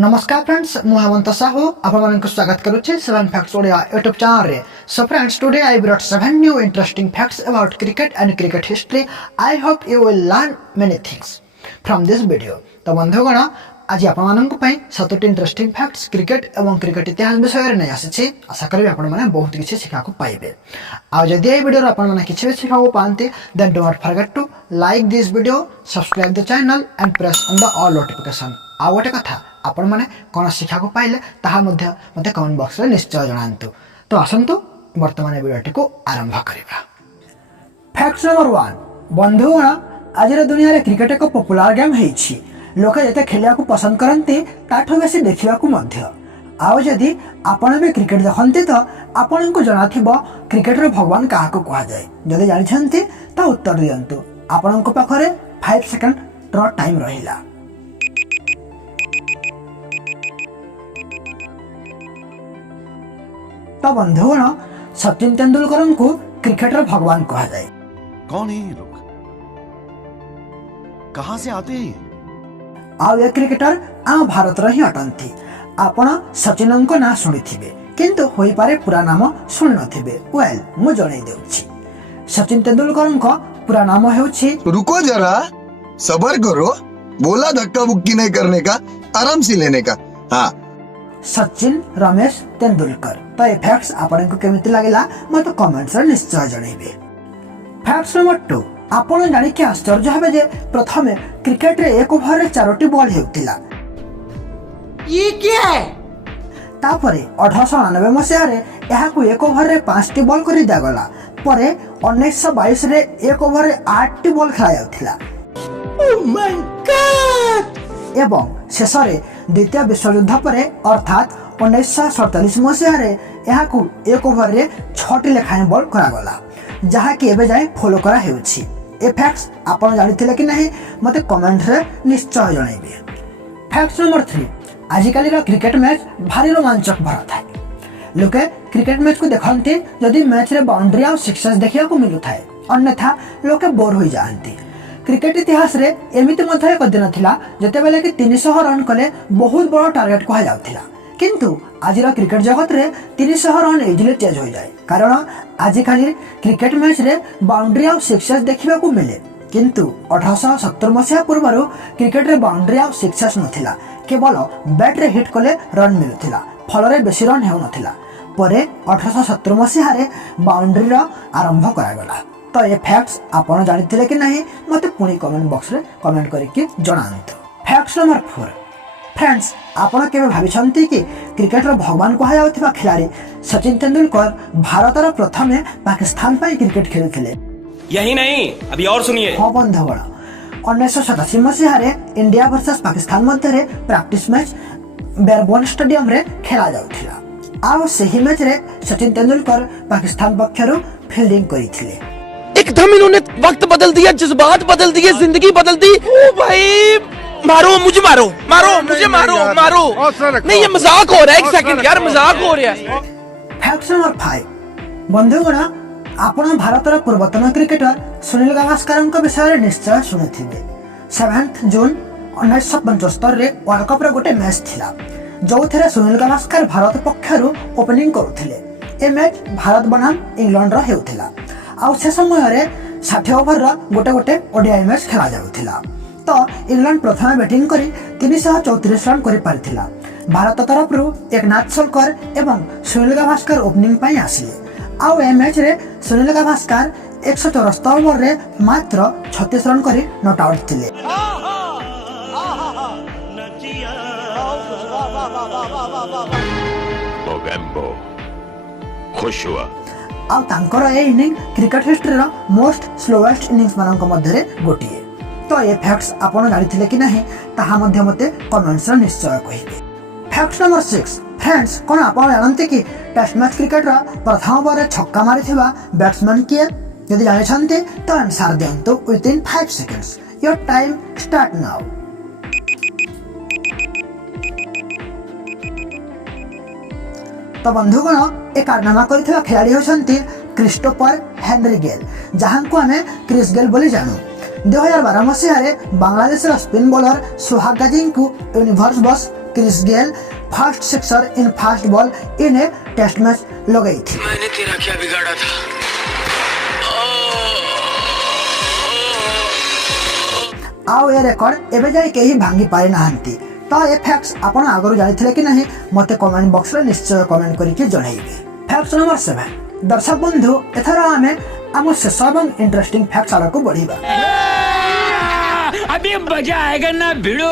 नमस्कार फ्रेंड्स, मु हेमंत साहू आपको स्वागत करुच्चे 7 फैक्ट्स ओडिया यूट्यूब चैनल रे। So friends, today I brought 7 new interesting facts about cricket and cricket history. I hope you will learn many things from this video. तो बंधुगण, आज आपको 7टी इंटरेस्टिंग फैक्ट्स क्रिकेट और क्रिकेट इतिहास विषय नहीं आसी। आशा करी आपने बहुत किसी शिखा पाइबे। आदि ये वीडियो आपने किसी भी शिखा पाते then do not forget to like this video, subscribe the channel and press on the all notification. आ गोटे कथा, आपण मैंने कौन शिखा पाइले ताहा मत कमेंट बॉक्स में निश्चय जनातु। तो आसतु वर्तमान वीडियोटी को आरंभ करिबा। Fact number 1। बंधुगण, आज दुनिया रे क्रिकेट एक पॉपुलर गेम है। लोक जिते खेलिया को पसंद करते ताठू बेसी देखा आउ जदि आपण भी क्रिकेट देखते तो आपण को जना क्रिकेट भगवान क्या कह जाए। जदि जानते तो उत्तर दिंतु। आपण पाखे 5 सेकंड टाइम रहिला। तो बंधुगण, सचिन तेंदुलकर को क्रिकेटर भगवान कहा जाए। कौन है ये लोग, कहां से आते हैं? आ ये क्रिकेटर आम भारत ही अटंती। आपण सचिन को ना शुणी किंतु होई पारे पूरा नाम शुणी नथिबे। वेल, मु जणाई देउछि। सचिन तेंदुलकर को पूरा नाम हेउछि। रुको जरा, सबर करो। बोला धक्का बुक्की नहीं करने का, आराम से लेने का। हाँ, सचिन रमेश तेंदुलकर। तो ये फैक्ट्स आपको केमिति लागला मत कमेंट्स रे निश्चय जणाइबे। Facts number 2। आपण जानि के आश्चर्य हेबे जे प्रथमे क्रिकेट रे एक ओवर रे 4टी बॉल हेउतिला। ये क्या है? तापरे 1899 मसिया रे एहा को एक ओवर रे 5टी बॉल करि दियागला। परे 1922 रे एक ओवर रे 8टी बॉल खेला जाउतिला। Oh my God! एवं शेष रे द्वितीय विश्वयुद्ध परे अर्थात 1947 मसिया रे एहा को एक ओवर रे 6टी लेखाएं बॉल करागला, जहा कि एबे जाय फॉलो करा हेउछि। ए फैक्ट्स आपण जानिथिले कि नहीं मते कमेंट रे निश्चय जणाइबे। Fact number 3। आजिकाली रो क्रिकेट मैच भारी रोमांचक भरा थाए। लोके क्रिकेट मैच को देखंती जदि मैच रे बाउंड्री आ सिक्सेस देखिया को मिलु थाए, अन्यथा लोके बोर होई जांती। क्रिकेट इतिहास रे एमिति मध्ये एक दिन थिला जते बेले कि 300 रन कले बहुत बड़ टार्गेट कहा जाउथिला। किंतु आजिर क्रिकेट जगत रे 300 रन इजिली चेंज हो जाए, कारण आजिकाली क्रिकेट मैच रे बाउंड्री आ सिक्सेस देखिबा को मिले। किंतु 1870 मसिया पूर्व क्रिकेट रे बाउंड्री आ सिक्सेस नथिला, केवल बैट रे हिट कले रन मिलुथिला, फल रे बेसी रन हेउ नथिला। परे 1870 मसिया रे बाउंड्री रा आरंभ करा गला। तो ये फैक्ट्स आपण जानिथिले कि नहीं मते पुनी कमेंट बॉक्स रे कमेंट करके जणांतु। Fact number 4। फ्रेंड्स, आपण केबे भाबिछंती कि क्रिकेट रो भगवान कहा जाउथिबा खिलाड़ी सचिन तेंदुलकर भारतर प्रथमे पाकिस्तान पर क्रिकेट खेलुथिले? यही नहीं, अभी और सुनिए। हाँ बंधुगण, 1987 मसिया रे इंडिया वर्सेस पाकिस्तान मध्य रे प्रैक्टिस मैच बेरबोन स्टेडियम रे खेला जाउथिला। आ सही मैच रे सचिन तेंदुलकर पाकिस्तान पक्षरु फील्डिंग करिथिले। एकदम इन्होंने वक्त बदल दिया, जज्बात बदल दिए, जिंदगी बदल दी। ओ भाई, मारो मुझे, मारो मुझे, मारो नहीं, ये मजाक हो रहा है। एक सेकंड यार, मजाक हो रहा है। Fact number 5। बंधुगण, आपण भारतर पूर्वतन क्रिकेटर सुनील गावस्कर विषय निश्चय शुणुथिबे। 7 जून 1975 रे वर्ल्ड कप रे गोटे मैच थिला, जो थेरे सुनील गावस्कर भारत पक्षरु ओपनिंग करुथिले। ए मैच भारत बनाम इंग्लैंड रो हेउथिला। आ से समय रे 60 ओवर रो गोटे गोटे ओडीआई मैच खेला जाउथिला। तो इंग्लैंड प्रथम बैटिंग करी 334 रन करि पारिथिला। भारत तरफ रु एकनाथ सोलकर एवं सुनील गावस्कर ओपनिंग पई आसिले। आ ए मैच रे सुनील गावस्कर 174 ओवर रे मात्र 36 रन करी नॉट आउट थिले। खुश हुआ। आ तांकर ए इनिंग क्रिकेट हिस्ट्री रो मोस्ट स्लोएस्ट इनिंग्स मानक मध्य रे गोटिए। तो ये फैक्ट्स आपण जानिथिले कि नहीं ताहा मध्य मते कमेंट्स रे निश्चय कहिबे। Fact number 6। फ्रेंड्स, कोन आपण जानते कि टेस्ट मैच क्रिकेट रो प्रथम ओवर रे छक्का मारिथिबा बैट्समैन किए? यदि जानि छन्ते तो आंसर दियंतु within 5 seconds. Your time start now. तो बंधुगण, एक कारनामा करथिबा खिलाड़ी होछन्ती क्रिस्टोफर हेनरी गेल, जहां को हमें क्रिस गेल बोली जानू। 2012 मसीह बांग्लादेश स्पिन बॉलर सुहाग गाजी को universe boss Chris Gayle first sixer in fast ball in a test match लगाई थी। मैंने तेरा क्या बिगाड़ा था? आउ ए रेकर्ड एबे जाए केही भांगी पारि नाहंती। तो ए फैक्ट्स आपण आगरु जानिथिले कि नहीं मते कमेंट बॉक्स रे निश्चय कमेंट करिके जणाइबे। फैक्ट नंबर 7 दर्शक बंधु एथर आमे आम शेष एवं इंटरेस्टिंग फैक्ट्स आड़ को बढ़िबा। अभी मजा आएगा ना भिड़ो।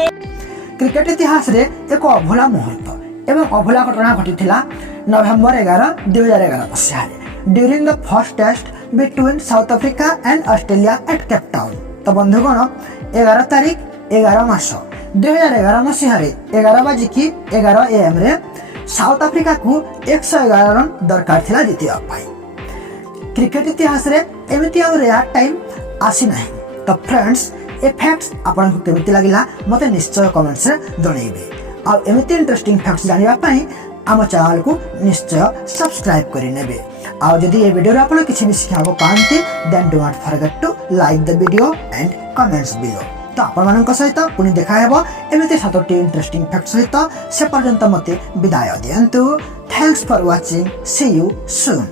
क्रिकेट इतिहास रे एक अभूला मुहूर्त एवं अभूला घटना घटिथिला नवेम्बर 11 2011 मसीहा during the first test between South Africa and Australia at Cape Town. तो बंधुगण 11 तारीख 11 मास 2011 मसीह 11:11 AM रे साउथ अफ्रीका को 111 रन दरकार थिला जितिया पाई। क्रिकेट इतिहास रे एमिति आ रेयर टाइम आसी नाही। तो फ्रेंड्स ए फैक्ट्स आपन को केमिति लागिला मते निश्चय कमेंट्स रे जणाइबे। आ एमिति इंटरेस्टिंग फैक्ट्स जानिबा पई आम चैनल को निश्चय सब्सक्राइब करि नेबे। आ जदि ए वीडियो रे आपन किछि भी सिखा को पांती then do not forget to like the video and comments below. तो आपण मानक सहित पुनी देखा हेबो एमिति 7टी इंटरेस्टिंग फैक्ट्स सहित से पर्यंत मते विदाय दियंतु। Thanks for watching see you soon.